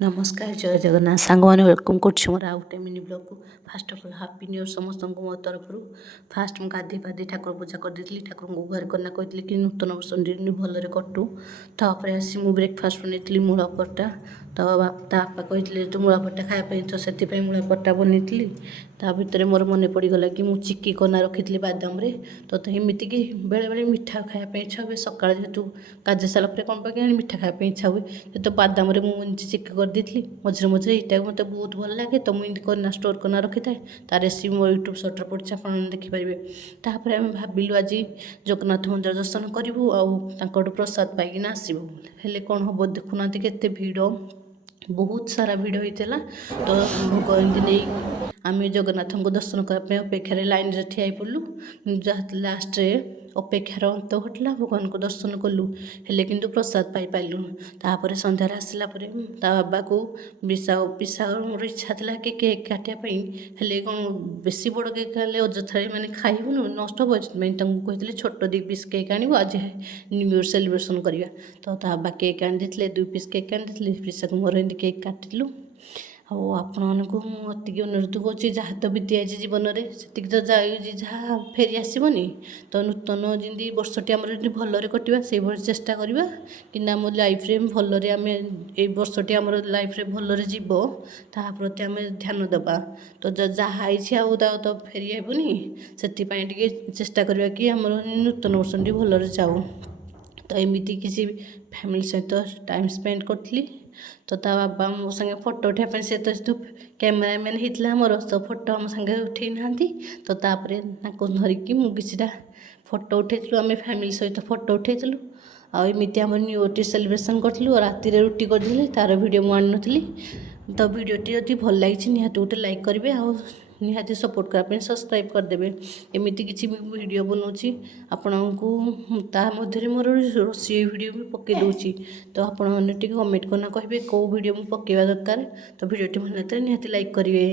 नमस्कार जय जगन्नाथ सांग मैंने वेलकम कर मोर आउ गोटे मिनी ब्लॉग को first of all happy new year समस्त मो तरफ फास्ट मुझे गाधे पाधे ठाकुर पूजा कर दी ठाकुर को घर करना कही कि नूतन वर्ष भलरे कटू तापर आसी मुझे ब्रेकफास्ट बनई मूला परटा तो बापा कही तू मूला परटा खायापी तो से मूला परटा बनई ता भितर मोर मन पड़गला कि मुझे चिक्की कना रखी बादाम तो एमती कि बेले बेले मिठा खायापी इच्छा हुए सका जेहतु गाजे सारापर कौन पाके मिठा खायापी इच्छा हुए तो बादाम मुझे चिक्की कर दी मझे मझे यहाँ मत बहुत भल लगे तो मुझे करना स्टोर करना रखी थाए तार रेसिपी मो यूट्यूब सर्टर पड़े आप देखिपारे तापर आम भाविलु आज जगन्नाथ मंदिर दर्शन करूँ आउ प्रसाद पाइकिना आसबू हेले कौन हम देखुना केते भिड़ बहुत सारा भिड़ होता तो भोग एमती नहीं आम जगन्नाथ को दर्शन करने अपेक्षार लाइन रे ठिया पड़ू जहाँ लास्ट अपेक्षार अंत घटला भगवान को दर्शन कलु हेले किंतु प्रसाद पाई पाइलु तापर संध्यार आसला बाबा को पिसा मोर इच्छा था कि केक काटापी हेले कौन बेसी बड़ केक आने अजथा मैंने खाइबुन नष्ट हम कही छोट 2 पीस केक आणव आज न्यू ईयर सेलिब्रेशन करवा तो बाबा केक आनी 2 पीस केक आनी पिसा को मोर एमती केक काटिलु आपको अनुरोध कर जहाँ तो बीती आई जीवन में से तो जाऊँगी जहाँ फेरी आसबनी तो नूतन जमी वर्षटी आम भलरे कटा से भाई चेष्टा करवा कि आम लाइफ रे भलरे आम ए वर्षटी आम लाइफ रे भलरे जीव ता प्रति आम ध्यान देवा तो जहाँ तो फेरी हेबुनी से चेष्टा करवा कि आम नूतन वर्षटी भलरे जाऊ तो एमती किसी फैमिली सहित टाइम स्पेंड करी तो ता बाबा मो संगे फोटो उठाई से तो कैमेरामैन होता मोर तो फोटो आम संगे उठे ना तो तापर धरिकी मुझा फोटो उठेलु आम फैमिली सहित फोटो उठेलु आमती आम न्यू ईयर सेलिब्रेशन करूँ राति रुटी कर तार भिडियो मुझे तो भिडियोटी जब भल लगी निहाती गोटे लाइक करेंगे आ निहाती सपोर्ट करने सब्सक्राइब करदे एमती किसी वीडियो बनाऊँगी आपण को ता मध्य मोर रोषे वीडियो भी पकई दूसरी तो आपने कमेंट करना कहे कौ वीडियो मुझे पकेवा दरकार तो वीडियोटी भल लगता है निहाती लाइक करेंगे।